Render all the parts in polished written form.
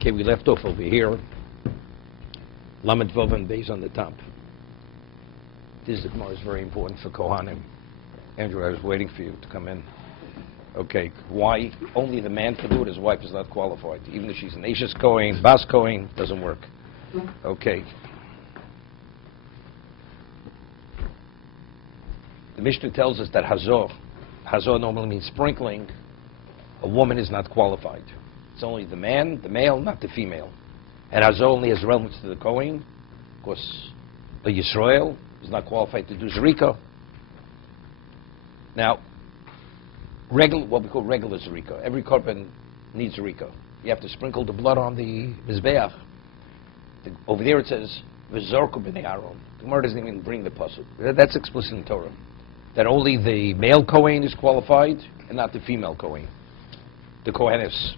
Okay, we left off over here. Lamed Vav and Beis on the top. This Gemara is very important for Kohanim. Andrew, I was waiting for you to come in. Okay, why only the man can do it? His wife is not qualified. Even if she's an Ashes Kohen, Bas Kohen, doesn't work. Okay. The Mishnah tells us that Hazor normally means sprinkling. A woman is not qualified. It's only the man, the male, not the female. And Hazor only has relevance to the Kohen. Of course, the Yisrael is not qualified to do Zerika. Now, what we call regular Zerika. Every korban needs Zerika. You have to sprinkle the blood on the Mizbeach. Over there it says, V'zorku b'nei Aaron. The Gemara doesn't even bring the pasuk. That's explicit in Torah. That only the male Kohen is qualified and not the female Kohen. The Kohenis.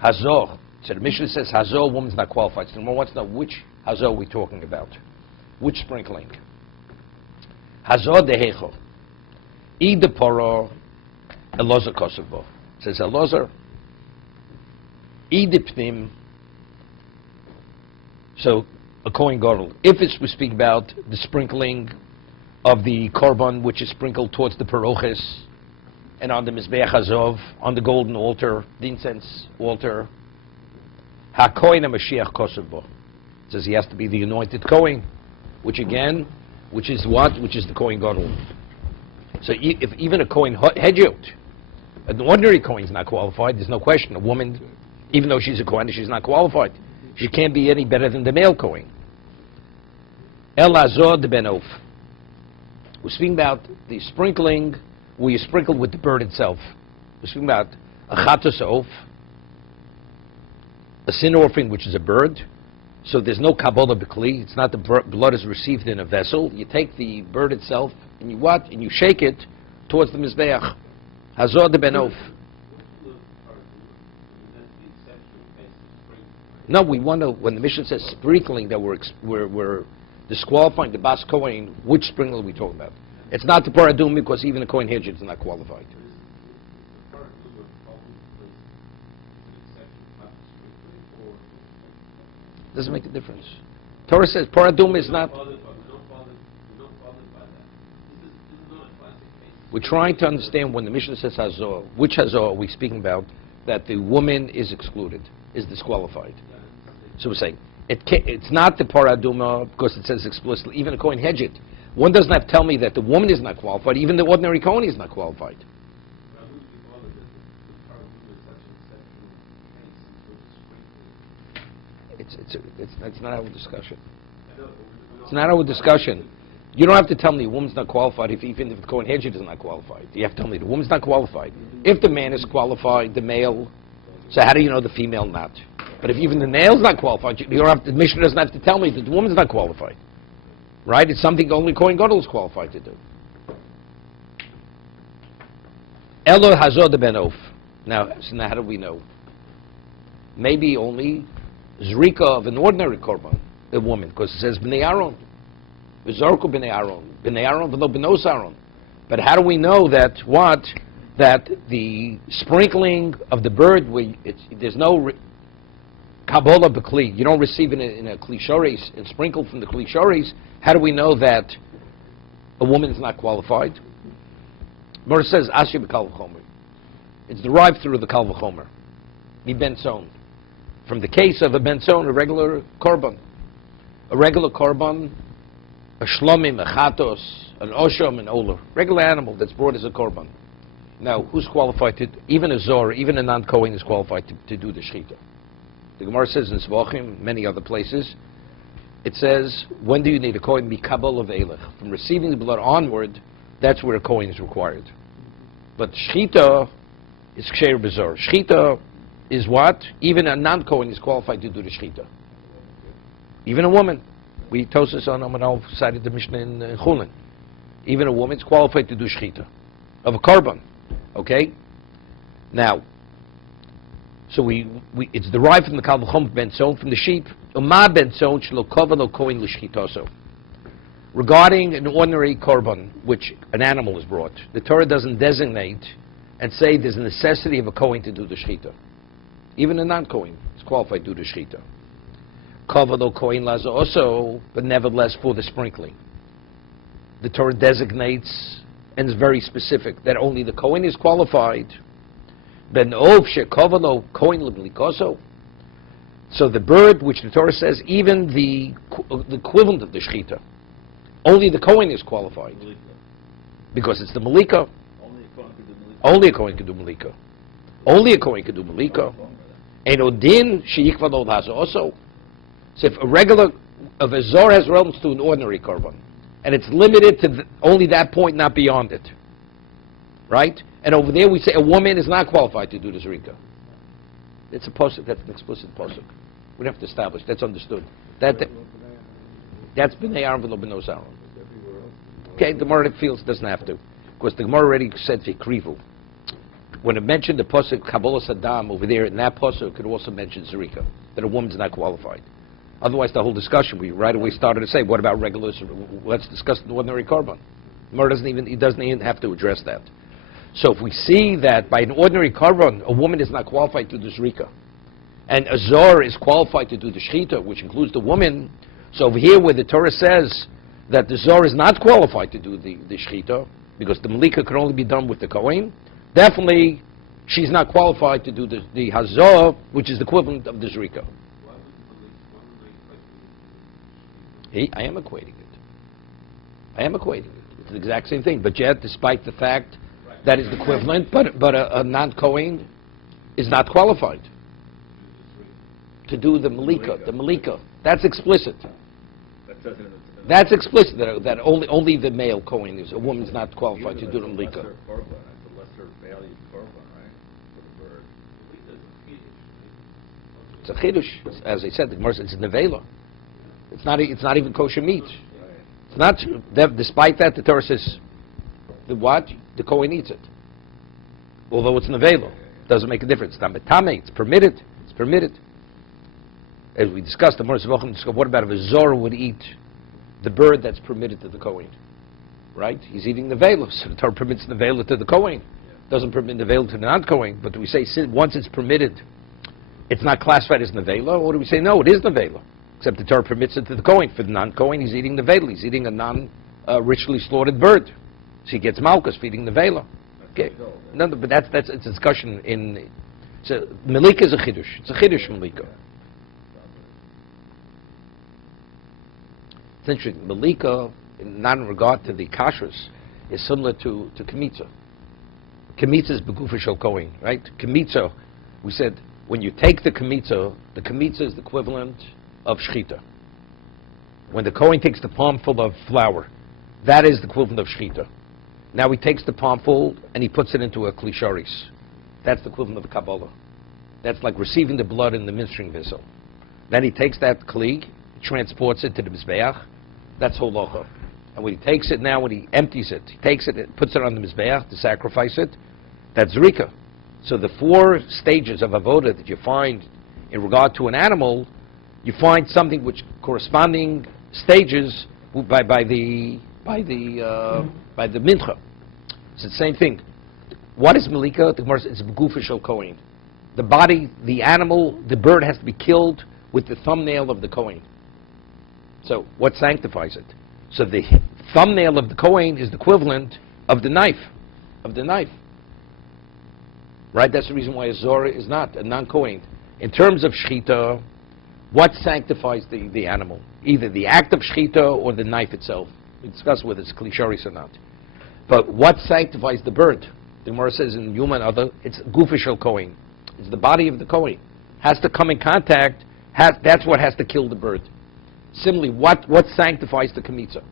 Hazor. So the Mishnah says Hazor, woman's not qualified. So the Gemara wants to know which Hazor we're talking about. Which sprinkling? Hazor dehecho. Ida poro Elazar Kosovo. Says Elazar. Ida pnim. So a Kohen Gadol. If we speak about the sprinkling of the korban, which is sprinkled towards the paroches and on the Mizbeach Hazov, on the golden altar, the incense altar, HaKohen HaMashiach Kosovo. Says he has to be the anointed Kohen, which is what? Which is the Kohen Gadol. So if even a Kohen Hedjot, an ordinary Kohen is not qualified, there's no question. A woman, even though she's a Kohen, she's not qualified. She can't be any better than the male Kohen. El Azor de Benof. We're speaking about the sprinkling where you sprinkle with the bird itself. We're speaking about a chatos of, a sin offering, which is a bird. So there's no kabbalah b'kli. It's not the blood is received in a vessel. You take the bird itself and you what? And you shake it towards the mizbeach. Hazor de benof. No, we want to. When the Mishnah says sprinkling, that we're disqualifying the Bas Kohen. Which sprinkling are we talking about? It's not the paradum because even the Kohen Hedjit is not qualified. Doesn't make a difference. Torah says paradum is not. We're trying to understand when the Mishnah says Hazor, which Hazor are we speaking about that the woman is excluded, is disqualified. So we're saying it's not the paraduma because it says explicitly, even a Kohen Hedjit. One does not tell me that the woman is not qualified, even the ordinary Kohen is not qualified. It's not our discussion. It's not our discussion. You don't have to tell me the woman's not qualified even if the Kohen Hedjit is not qualified. You have to tell me the woman's not qualified. If the man is qualified, the male, so how do you know the female not? But if even the male's not qualified, you don't have to, the Mishnah doesn't have to tell me that the woman's not qualified. Right? It's something only Kohen Gadol is qualified to do. Elo Hazor de Benof. Now how do we know? Maybe only Zrika of an ordinary korban, a woman, because it says Bnei Aaron. V'zorku Bnei Aaron. Bnei Aaron v'lo Bnos Aaron. But how do we know that what? That the sprinkling of the bird, there's no Kabbalah b'kli. You don't receive it in a kli shoris and sprinkle from the kli shoris. How do we know that a woman is not qualified? Gemara says Asya b'kal v'chomer. It's derived through the kal v'chomer. Mi ben son. From the case of a ben son, a regular korban. A regular korban, a shlomim, a chatos, an osham, an oler. Regular animal that's brought as a korban. Now, who's qualified to, even a zor, even a non-kohen is qualified to do the shechita. The Gemara says in Svachim, many other places, it says, when do you need a kohen? Mikabel of elech. From receiving the blood onward, that's where a kohen is required. But shechita is ksher b'zor. Shechita is what? Even a non-kohen is qualified to do the shechita. Even a woman. We Tosas on Amanal cited the Mishnah in Chulin. Even a woman is qualified to do shechita of a korban. Okay? Now, so it's derived from the Kal V'chom ben son, from the sheep. Uma ben son shelo kova lo kohen l'shchitoso. Regarding an ordinary korban, which an animal is brought, the Torah doesn't designate and say there's a necessity of a kohen to do the shechita. Even a non-kohen is It's qualified due to shchita. Kavalo kohen lazo also, but nevertheless for the sprinkling. The Torah designates and is very specific that only the kohen is qualified. Ben ov shekavalo kohen leblikoso. So the bird, which the Torah says, even the equivalent of the shchita, only the kohen is qualified because it's the malika. Only a kohen can do malika. Only a kohen can do malika. And odin sheyikvalo has also. So if a zor has relevance to an ordinary korban, and it's limited to only that point, not beyond it, right? And over there we say a woman is not qualified to do the zrika. It's a posuk. That's an explicit posuk. We don't have to establish. That's understood. That's b'nei Aaron v'lo b'nos Aaron. Okay, the Gemara feels doesn't have to, because the Gemara already said v'krivu. When it mentioned the posuk Kabbalah Saddam over there, in that posuk it could also mention zrika, that a woman's not qualified. Otherwise, the whole discussion we right away started to say, what about regular? Let's discuss the ordinary korban. The Gemara doesn't even have to address that. So if we see that by an ordinary korban, a woman is not qualified to do zrika, and a zor is qualified to do the shchita, which includes the woman. So over here, where the Torah says that the zor is not qualified to do the shchita, because the malika can only be done with the kohen, definitely she's not qualified to do the hazor, which is the equivalent of the zrika. I am equating it. It's the exact same thing. But yet, despite the fact that is the equivalent, but a non-kohen is not qualified to do the malika. The malika. That's explicit. That's explicit. That only the male kohen is. A woman's not qualified to do the malika. It's a lesser valued korban, right? For the bird. It's a chiddush. As I said, the Gemara says it's nevela. It's not even kosher meat. It's not. Despite that, the Torah says the what? The kohen eats it. Although it's nevela, doesn't make a difference. It's permitted. It's permitted. As we discussed, the Morris Vochem discussed, what about if a zor would eat the bird that's permitted to the kohen? Right? He's eating nevela, so the Torah permits nevela to the kohen. Doesn't permit nevela to the non-kohen. But do we say once it's permitted, it's not classified as nevela? Or do we say no, it is nevela? Except the Torah permits it to the kohen. For the non-kohen, he's eating nevela. He's eating a non-ritually slaughtered bird. So he gets malchus feeding nevela. Okay. No, but that's it's a discussion in. So malika is a chiddush. It's a chiddush malika. It's interesting. Malika, not in regard to the kashrus, is similar to kemitza. Kemitza is begufa shel kohen, right? Kemitza, we said when you take the kemitza is the equivalent of shchita. When the kohen takes the palmful of flour, that is the equivalent of shchita. Now he takes the palmful and he puts it into a klisharis. That's the equivalent of a kabbalah. That's like receiving the blood in the ministering vessel. Then he takes that kli, transports it to the mizbeach. That's holacha. And when he takes it now, when he empties it, he takes it and puts it on the mizbeach to sacrifice it. That's zrika. So the 4 stages of avoda that you find in regard to an animal, you find something which corresponding stages by the mincha. It's the same thing. What is malika? The Gemara says it's begufa shel kohen. The body, the animal, the bird has to be killed with the thumbnail of the kohen. So what sanctifies it? So the thumbnail of the kohen is the equivalent of the knife. Right? That's the reason why a zora is not a non-kohen. In terms of shchita, what sanctifies the animal? Either the act of shchita or the knife itself. We discuss whether it's klisharis or not. But what sanctifies the bird? The Gemara says in Yuma and other, it's gufa shel kohen. It's the body of the kohen. Has to come in contact. That's what has to kill the bird. Similarly, what sanctifies the kemitza?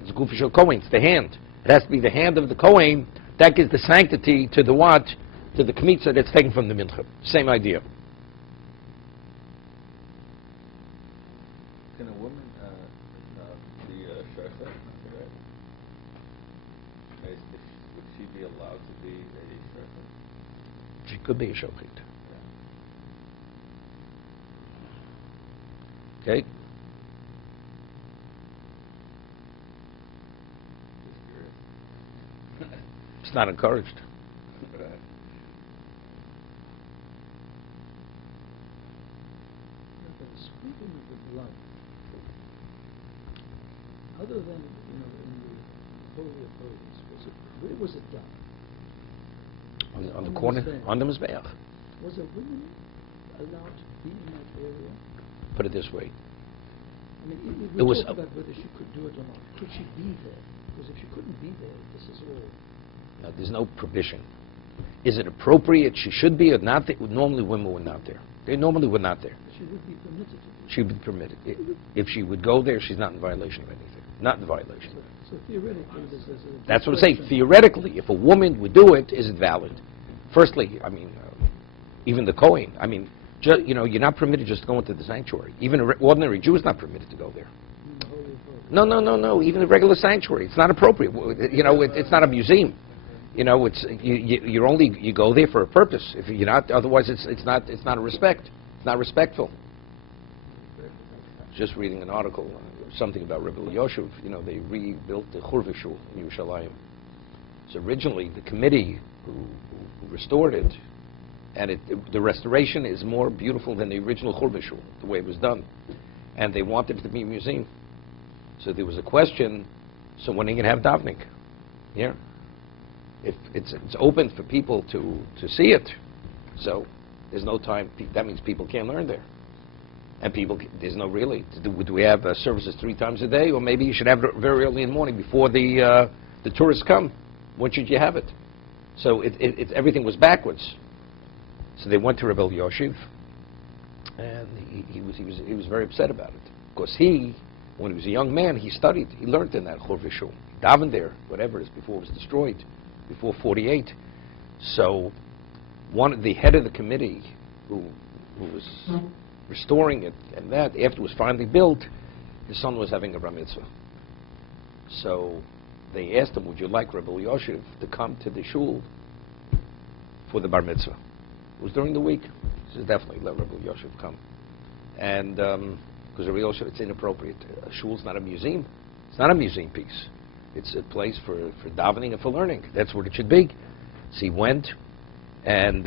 It's gufa shel kohen. It's the hand. It has to be the hand of the kohen that gives the sanctity to the what? To the kemitza that's taken from the mincha. Same idea. Can a woman be a shochet? Would she be allowed to be a shochet? She could be a shochet. Okay. It's not encouraged. speaking of the blood, other than, in the Holy of Holies, where was it done? On the corner, on the Mizbeach. Was a woman allowed to be in that area? Put it this way. I mean, It was talk about whether she could do it or not. Could she be there? Because if she couldn't be there, this is all. No, there's no prohibition. Is it appropriate? She should be or not? Normally women were not there. They normally were not there. She would be permitted to be. She would be permitted. If she would go there, she's not in violation of anything. Not in violation. So theoretically, there's a... That's what I'm saying. Theoretically, if a woman would do it, is it valid? Firstly, I mean, even the Kohen, I mean, you're not permitted just to go into the sanctuary. Even an ordinary Jew is not permitted to go there. No. Even a regular sanctuary, it's not appropriate. It's not a museum. You go there for a purpose. If you're not, otherwise it's not a respect. It's not respectful. Just reading an article, something about Rebbe Yoshev. They rebuilt the Churva Shul in Yerushalayim. So originally, the committee who restored it, and the restoration is more beautiful than the original Churva Shul, the way it was done. And they wanted it to be a museum. So there was a question, so when are you going to have davening? Yeah. If it's open for people to see it, so there's no time, that means people can't learn there. And there's no really, do we have services 3 times a day? Or maybe you should have it very early in the morning before the tourists come. When should you have it? So everything was backwards. So they went to Rebbe Yoshev, and he was very upset about it. Because when he was a young man, he studied, he learned in that Churva Shul. He davened there, whatever it is, before it was destroyed, before 48. So the head of the committee who was restoring it, and that, after it was finally built, his son was having a bar mitzvah. So they asked him, would you like Rebbe Yoshev to come to the shul for the bar mitzvah? It was during the week. He says, definitely let Rebbe Yoshev come. And because Rebbe Yoshev, it's inappropriate. A shul's not a museum. It's not a museum piece. It's a place for davening and for learning. That's what it should be. So he went, and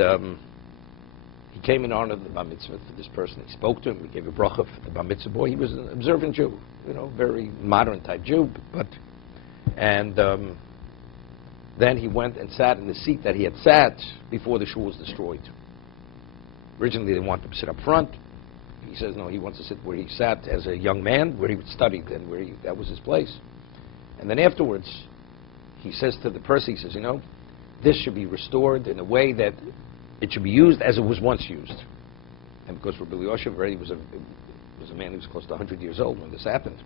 he came in honor of the bar mitzvah for this person. He spoke to him. He gave a bracha for the bar mitzvah boy. He was an observant Jew, very modern type Jew. And then he went and sat in the seat that he had sat before the shul was destroyed. Originally, they wanted him to sit up front. He says no. He wants to sit where he sat as a young man, where he studied, and that was his place. And then afterwards, he says to the person, he says, this should be restored in a way that it should be used as it was once used. And because Rabbi Yoshev already was a man who was close to 100 years old when this happened.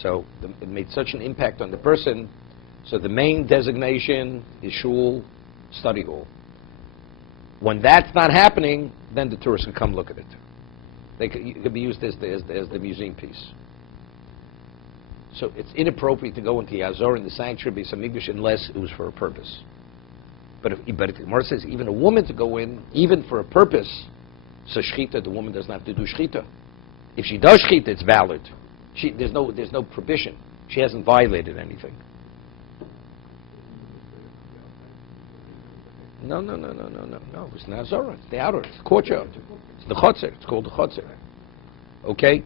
So it made such an impact on the person. So the main designation is shul, study hall. When that's not happening, then the tourists can come look at it. It could be used as the museum piece. So it's inappropriate to go into the Azor in the sanctuary of Beis unless it was for a purpose. But if Gemara says even a woman to go in, even for a purpose, so shchita, the woman doesn't have to do shchita. If she does shchita, it's valid. There's no prohibition. She hasn't violated anything. No. It's not Azor. It's the outer. It's the courtyard. It's the chotzer. It's called the chotzer. Okay.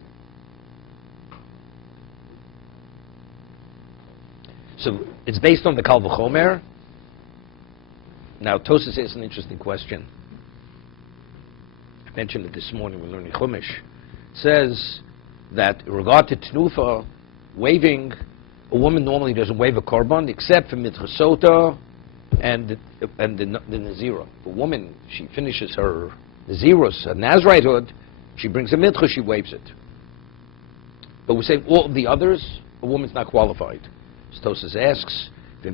So it's based on the Kal V'chomer. Now Tosas asks an interesting question. I mentioned it this morning when learning Chumash. It says that in regard to Tnufa, waving, a woman normally doesn't wave a korban except for Mitchasota and the Nazira. If a woman, she finishes her Naziros, her Naziritehood, she brings a Mitcha, she waves it. But we say all of the others, a woman's not qualified. Tosas asks, they're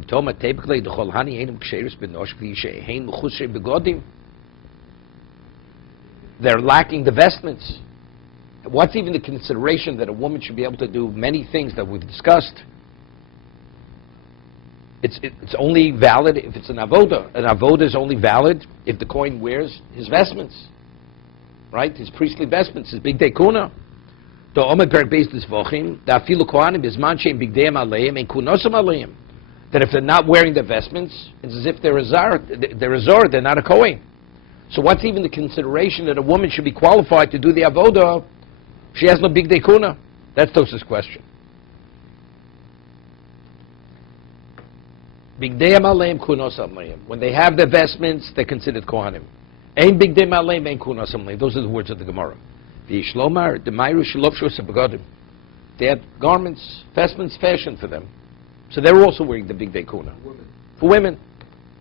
lacking the vestments. What's even the consideration that a woman should be able to do many things that we've discussed? It's only valid if it's an avoda. An avoda is only valid if the Kohen wears his vestments, right? His priestly vestments, his big dekuna. That if they're not wearing their vestments, it's as if they're a zar, they're not a Kohen. So what's even the consideration that a woman should be qualified to do the avodah She has no big day kuna. That's Tos's question. Big day aleim kunos aleim. When they have their vestments, they're considered kohanim. Ein big day aleim, ein kunos aleim. Those are the words of the Gemara. The Shlomar, the Mayru Shalopshus begodim. They had garments, vestments fashioned for them. So they're also wearing the big day kuna. For women.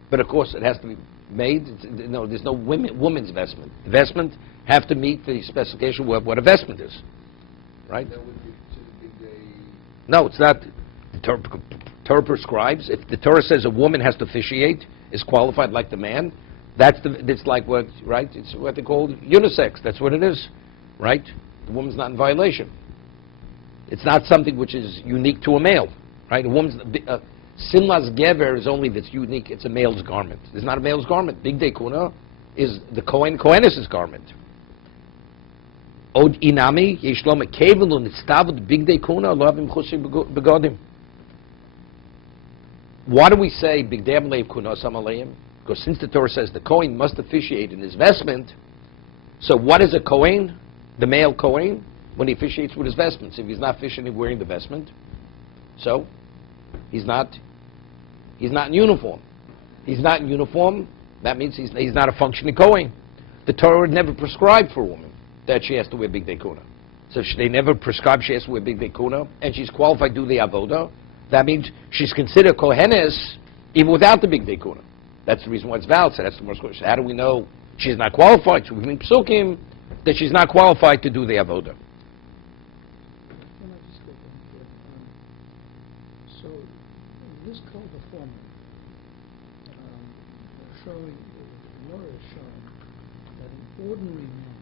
But of course, it has to be made. No, there's no women's vestment. The vestment have to meet the specification of what a vestment is. Right? That would be to the big day. No, it's not. The Torah prescribes, if the Torah says a woman has to officiate, is qualified like the man, it's like what, right? It's what they call unisex. That's what it is, right? The woman's not in violation. It's not something which is unique to a male, right? A woman's Simlas Gever is only that's unique. It's a male's garment. It's not a male's garment. Big Day Kuna is the Kohenis' garment. Od inami yeshlom kevelun istavud Big Day Kuna lovim chushi begodim. Why do we say Big Day Amaleim Kuna Samaleim? Because since the Torah says the Kohen must officiate in his vestment, so what is a Kohen? The male Kohen when he officiates with his vestments. If he's not officiating wearing the vestment, so he's not in uniform. He's not in uniform. That means he's not a functioning Kohen. The Torah never prescribed for a woman that she has to wear Big Day Kuna. So they never prescribed she has to wear Big Day Kuna, and she's qualified to do the avoda. That means she's considered Kohenes even without the Big Day Kuna. That's the reason why it's valid. So that's the most question. How do we know she's not qualified? So we mean psukim that she's not qualified to do the avoda. Can I just go back here? So, in this code of formula, showing, the Gemara is showing that an ordinary man,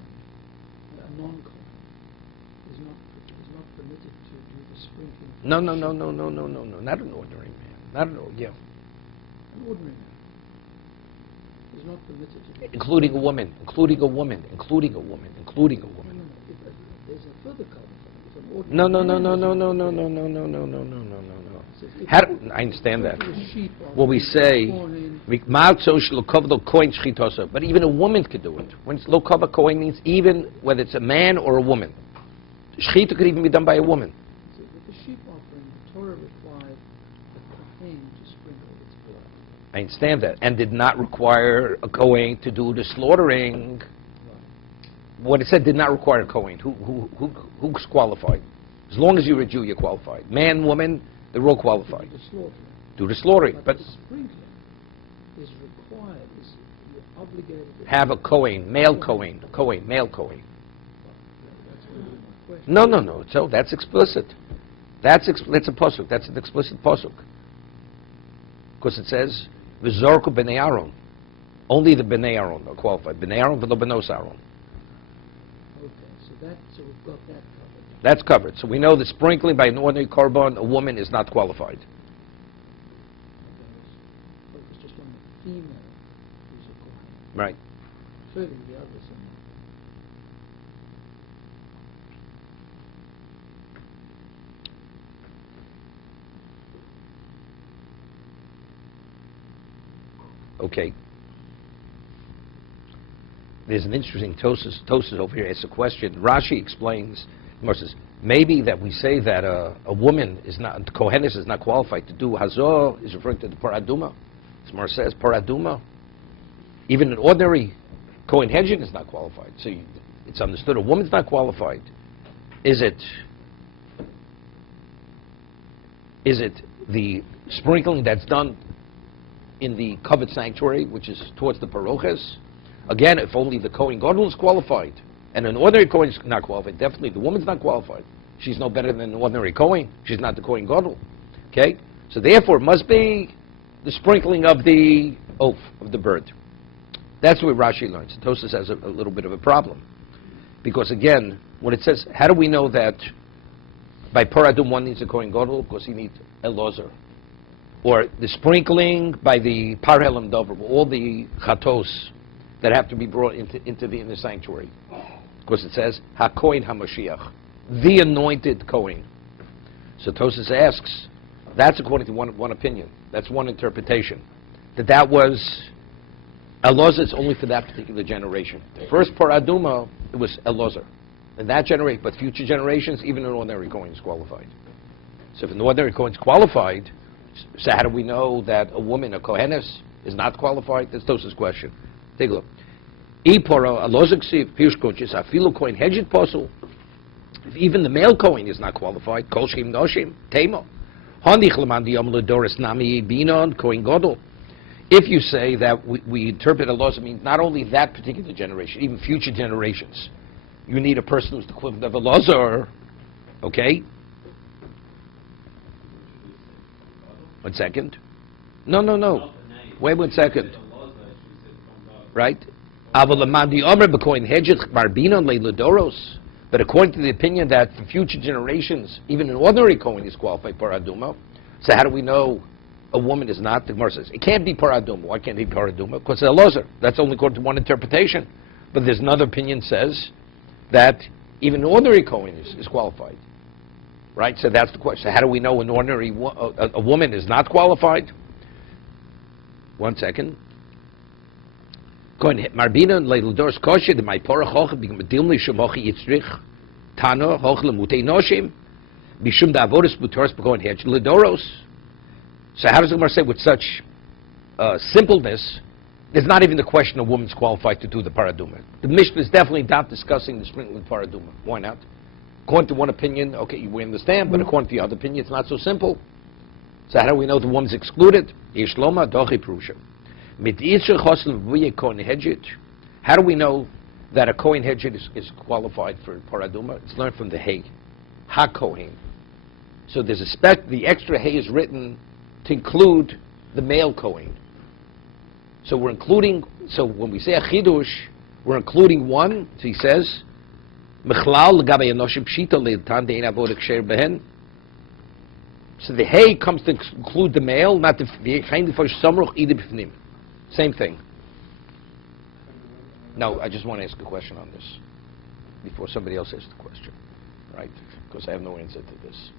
a non-Kohen, is not permitted to do the sprinkling. No. Not an ordinary man. Not an ordinary. Yeah. An ordinary man is not permitted to do. Including a woman. No, if there's a further code of formula. If an No. So if I understand that. if a sheep of Well, we say, Kohen, but even a woman could do it. When it's lokava kohen means even whether it's a man or a woman. Shechita could even be done by a woman. so with the sheep offering, the Torah required the Kohen to sprinkle its blood. I understand that. And did not require a kohen to do the slaughtering. What it said did not require a kohen. Who's qualified? As long as you're a Jew, you're qualified. Man, woman, they're all qualified. The slaughtering. Do the slaughtering. But the sprinkling is required, you're obligated to have a kohen, male kohen, male kohen. That's really my question. No. So that's explicit. That's a pasuk. That's an explicit pasuk. Because it says, "V'zorku b'nei Aaron." Only the b'nei Aaron are qualified. B'nei Aaron v'lo b'nos Aaron. Okay, so we've got that covered. That's covered. So we know that sprinkling by an ordinary korban, a woman is not qualified. Focus just on the female who's a Kohen. Right. Clearly the others are not. Okay. There's an interesting Tosas over here asks a question. Rashi explains, says, maybe that we say that a woman is not, Kohenis is not qualified to do Hazor, is referring to the Paraduma. As Mar says, Paraduma. Even an ordinary Kohen Hedjin is not qualified. So it's understood a woman's not qualified. Is it the sprinkling that's done in the covered sanctuary, which is towards the paroches? Again, if only the Kohen Gadol is qualified, and an ordinary Kohen is not qualified, definitely the woman's not qualified. She's no better than an ordinary Kohen. She's not the Kohen Gadol. Okay? So therefore, it must be the sprinkling of the oaf, of the bird. That's what Rashi learns. Tosas has a little bit of a problem. Because again, when it says, how do we know that by Paradum one needs a Kohen Gadol? Because he needs Elazar. Or the sprinkling by the Parhelim Dover, all the Chatos that have to be brought into the inner sanctuary. Because it says, HaKohen HaMashiach, the anointed Kohen. So Tosas asks, that's according to one opinion. That's one interpretation. That was, Elazar is only for that particular generation. The first Paraduma, it was Elazar. in that generation, but future generations, even an ordinary Kohen is qualified. So if an ordinary Kohen is qualified, so how do we know that a woman, a Kohenes, is not qualified? That's Tos's question. Take a look. If even the male Kohen is not qualified, Kol Shem Noshim, Temo. If you say that we interpret a laws, it means not only that particular generation, even future generations. You need a person who's the equivalent of a Lazar, okay? 1 second. No. Wait 1 second. Right? But according to the opinion that for future generations, even an ordinary Kohen is qualified paraduma. So how do we know a woman is not? The Gemara says it can't be paraduma. Why can't it be paraduma? Because it's a lozer. That's only according to one interpretation. But there's another opinion says that even an ordinary Kohen is qualified. Right? So that's the question. So how do we know an ordinary a woman is not qualified? 1 second. Marbina leiludors kosher the my porach bedilni shemochi yitzrich tano hochle mutei noshim bishum da avodas butoros begon hedge ledoros. So how does the Gemara say with such simpleness? There's not even the question a woman's qualified to do the paraduma. The Mishnah is definitely not discussing the sprinkling paraduma. Why not? According to one opinion, okay, we understand, but according to the other opinion, it's not so simple. So how do we know the woman's excluded? Yishloma dochi prusha. How do we know that a Kohen Hedjit is qualified for paraduma? It's learned from the Hay, Ha-Kohen. So there's the extra Hay is written to include the male Kohen. So we're including, so when we say a Chidush, we're including one, so he says, so the Hay comes to include the male, not the same thing. No, I just want to ask a question on this before somebody else asks the question, right? Because I have no answer to this.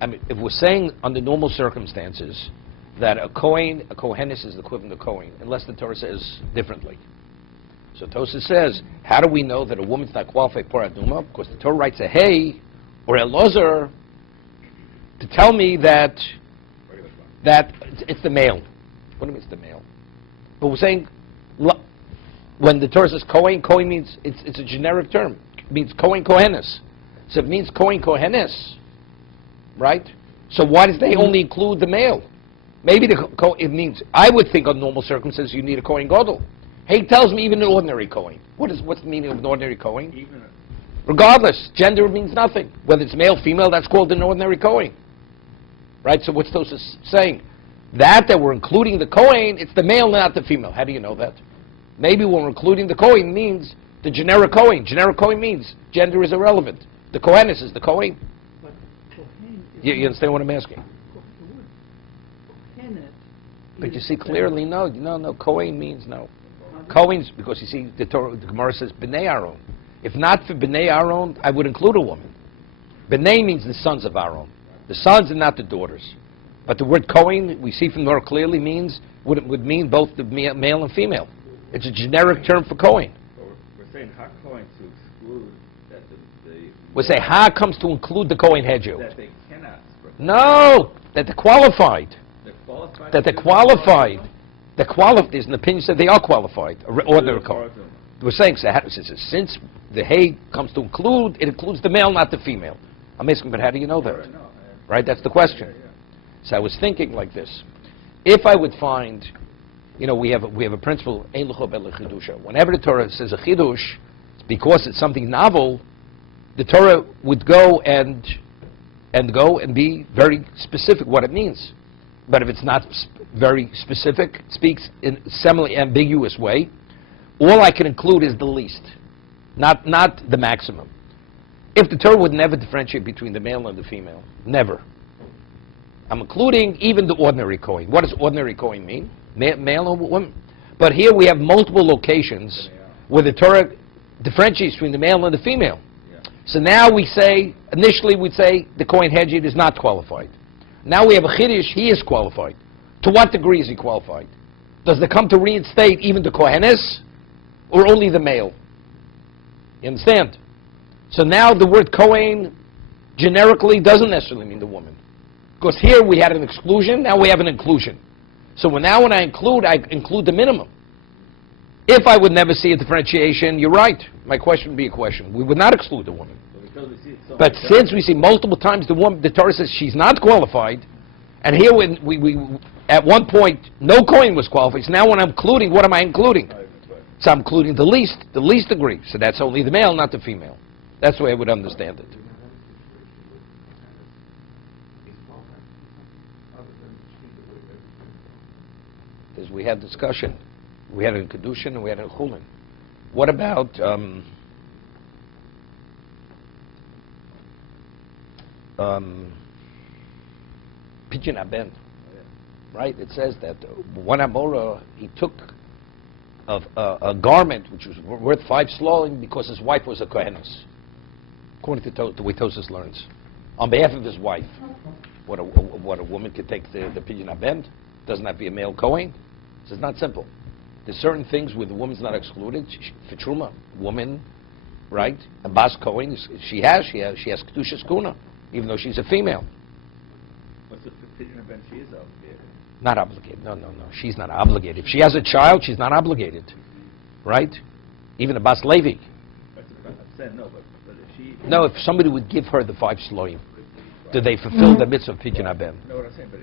I mean, if we're saying under normal circumstances that a Kohenis is the equivalent of Kohen, unless the Torah says differently. So Tosa says, how do we know that a woman's not qualified for Aduma? Because the Torah writes a Hey or a Lozer to tell me that it's the male. What do you mean it's the male? But we're saying, when the Torah says Kohen, Kohen means, it's a generic term. It means Kohen Kohenis. So it means Kohen Kohenis, right? So why does they only include the male? Maybe it means, I would think on normal circumstances you need a Kohen Gadol. Hey tells me even an ordinary Kohen. What's the meaning of an ordinary Kohen? Regardless, gender means nothing. Whether it's male, female, that's called an ordinary Kohen. Right? So what's Tosa saying? That we're including the Kohen, it's the male, not the female. How do you know that? Maybe when we're including the Kohen means the generic Kohen. Generic Kohen means gender is irrelevant. The Kohenis is the Kohen. But Kohen is You understand what I'm asking? But you see clearly, no. Kohen means no. Kohen's, because you see, the Gemara says B'nai Aaron. If not for B'nai Aaron, I would include a woman. B'nai means the sons of Aaron. The sons and not the daughters. But the word Kohen, we see from Torah clearly would mean both the male and female. It's a generic term for Kohen. So we're saying Ha Kohen to exclude that we say Ha comes to include the Kohen Hedju. that they cannot. No, that they're qualified. They're qualified. That they're qualified. There's an opinion that they are qualified. Ordinary Kohen. We're saying since the Hay comes to include, it includes the male, not the female. I'm asking, but how do you know that? Right, that's the question. So I was thinking like this: if I would find, we have a principle, whenever the Torah says a chidush, because it's something novel, the Torah would go and be very specific what it means. But if it's not very specific, speaks in a semi-ambiguous way, all I can include is the least, not the maximum. If the Torah would never differentiate between the male and the female, never. I'm including even the ordinary Kohen. What does ordinary Kohen mean? Male or woman? But here we have multiple locations where the Torah differentiates between the male and the female. So now initially we'd say the Kohen Hedjid is not qualified. Now we have a Chiddush, he is qualified. To what degree is he qualified? Does it come to reinstate even the Kohenes, or only the male? You understand? So now the word Kohen generically doesn't necessarily mean the woman. Because here we had an exclusion, now we have an inclusion. So when I include the minimum. If I would never see a differentiation, you're right. My question would be a question. We would not exclude the woman. But since we see multiple times the Torah says she's not qualified, and here when we at one point no Kohen was qualified. So now when I'm including, what am I including? So I'm including the least degree. So that's only the male, not the female. That's the way I would understand it. Because we had discussion. We had it in kiddushin and we had it in chulin. What about pidyon haben? Right? It says that one Amora, he took a garment which was worth 5 sloim because his wife was a kohenes. According to the way Tosas learns, on behalf of his wife, what a woman could take the pidyon haben? Doesn't have to be a male kohen. So it's not simple. There's certain things where the woman's not excluded. For truma, woman, right? A bas kohen, she has kedushas kuna, even though she's a female. What's the pidyon haben? She is obligated. Not obligated. No. She's not obligated. If she has a child, she's not obligated, right? Even a bas levi. I'm saying no, but if she... No, if somebody would give her the 5 sloim, do they fulfill the mitzvah of pidyon haben? No, what I'm saying, but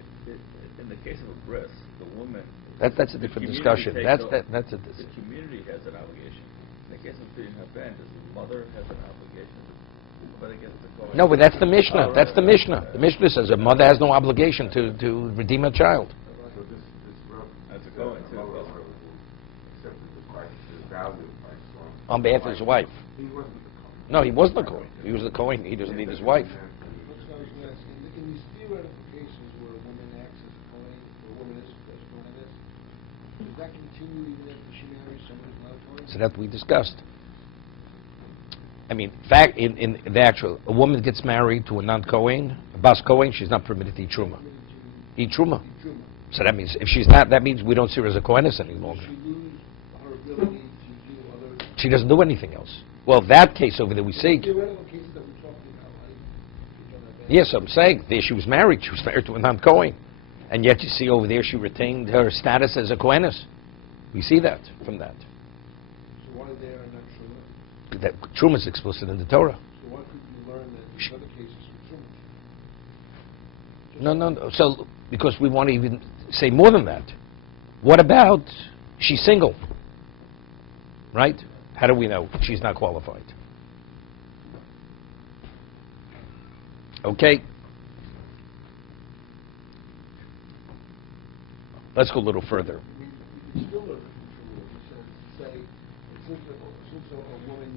in the case of a bris, the woman... That's a different discussion. That's a The community has an obligation. In the case of pidyon haben, does the mother have an obligation to put against the kohen? No, but that's the Mishnah. Oh, right, That's the right, Mishnah. right. The Mishnah says a mother has no obligation to redeem a child. So this That's a kohen, too. accepted the wife, his value by Islam. On behalf of his wife. He wasn't the Kohen. No, he wasn't a Kohen. He was the Kohen. He doesn't need his wife. That's what I was going to ask. In these theoretical cases where a woman acts as a Kohen, or a woman is as a Kohen, does that continue even after she marries somebody who's not a Kohen? So that we discussed. I mean, fact in the actual, a woman gets married to a non-Kohen, a bas Kohen, she's not permitted to eat truma. Eat truma. So that means if she's not, that means we don't see her as a Kohenes any longer. She lose her ability to do other... She doesn't do anything else. Well, that case over there we see. Theoretical cases that we're talking about, right? Yes, I'm saying there she was married. She was married to a non-Kohen, and yet you see over there she retained her status as a Kohenes. We see that from that. So why there and not Truma? That truma is explicit in the Torah. So why couldn't you learn that in other cases with Truma? No. So because we want to even say more than that. What about she's single? Right? How do we know she's not qualified? Okay. Let's go a little further. We can still learn from Truma, which is say, since a woman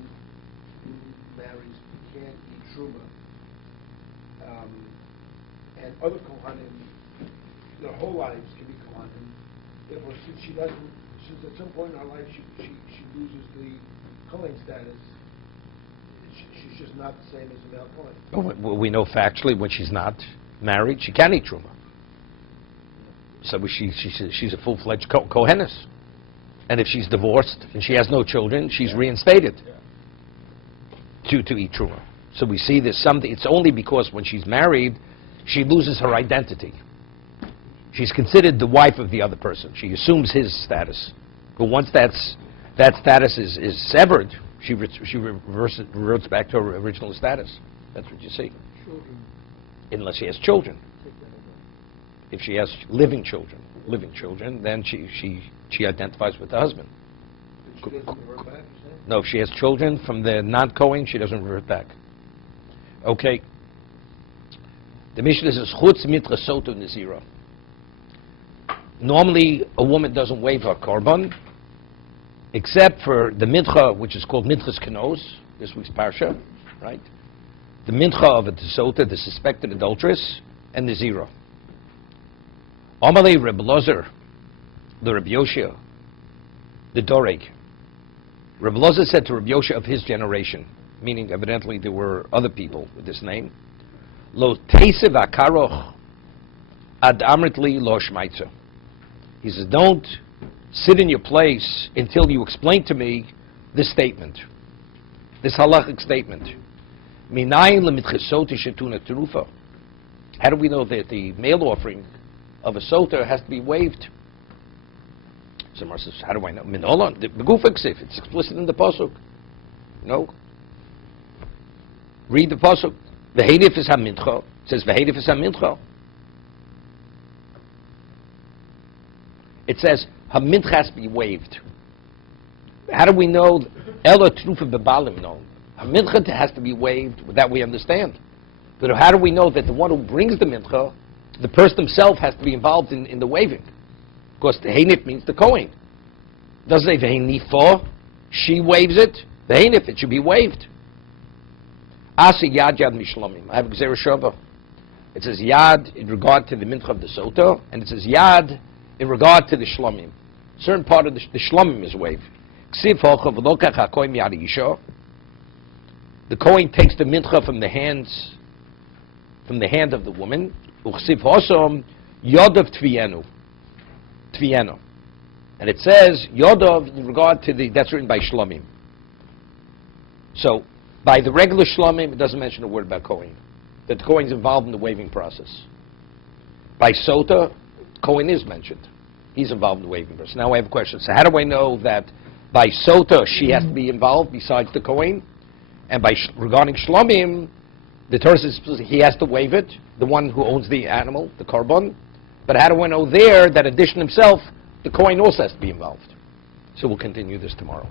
who marries can't eat Truma, and other Kohanim, their whole lives can be Kohanim, therefore since at some point in her life she loses the Kohen status, she's just not the same as a male Kohen. Well, we know factually when she's not married, she can eat truma. So she's a full-fledged Kohenes. And if she's divorced and she has no children, she's reinstated to eat truma. So we see there's something. It's only because when she's married, she loses her identity. She's considered the wife of the other person. She assumes his status. But once that status is severed, she reverts back to her original status. That's what you see. Children Unless she has children. take that away. If she has living children, then she identifies with the husband. But she doesn't revert back, you're saying? No, if she has children from the non-Kohen, she doesn't revert back. Okay. The Mishnah says, Chutz mitra soto nezira. Normally, a woman doesn't waive her korban, except for the mincha, which is called minchas kenos, this week's parsha, right? The mincha of a tesota, the suspected adulteress, and the zira. Amalei Reb Lozer, the Reb Yoshia, the Doreg. Reb Lozer said to Reb Yoshia of his generation, meaning evidently there were other people with this name, Lo teisev akaroch ad amritli lo shmaitza. He says, don't sit in your place until you explain to me this statement, this halachic statement. Minayin lemitchesot shetuna terufa. How do we know that the male offering of a soter has to be waived? So Mar says, how do I know? Minolan, the begufa ksif. It's explicit in the pasuk. No. Read the pasuk. V'heidif is hamincha. It says v'heidif is hamincha. It says hamincha has to be waived. How do we know? Ela trufa bebalim no. Hamincha has to be waived. That we understand. But how do we know that the one who brings the mincha, the person himself, has to be involved in the waving? Because the heinif means the Kohen. It doesn't say v'heinifa. She waves it. The heinif, it should be waved. Asi yad yad mishlomim. I have gzera shava. It says yad in regard to the mincha of the soto, and it says yad in regard to the shlomim. A certain part of the shlomim is waved. Ksiv hocha v'lokach hakohen yad isha. The Kohen takes the mincha from the hand of the woman. Uchsiv hosom yodav tvienu. And it says yodav in regard to that's written by shlomim. So by the regular shlomim, it doesn't mention a word about Kohen. That the Kohen is involved in the waving process. By sota, Kohen is mentioned. He's involved in the waving process. Now I have a question. So how do I know that by sota she has to be involved besides the Kohen? And by regarding shlomim, the Torah says he has to wave it, the one who owns the animal, the korban. But how do I know there that addition himself, the Kohen also has to be involved? So we'll continue this tomorrow.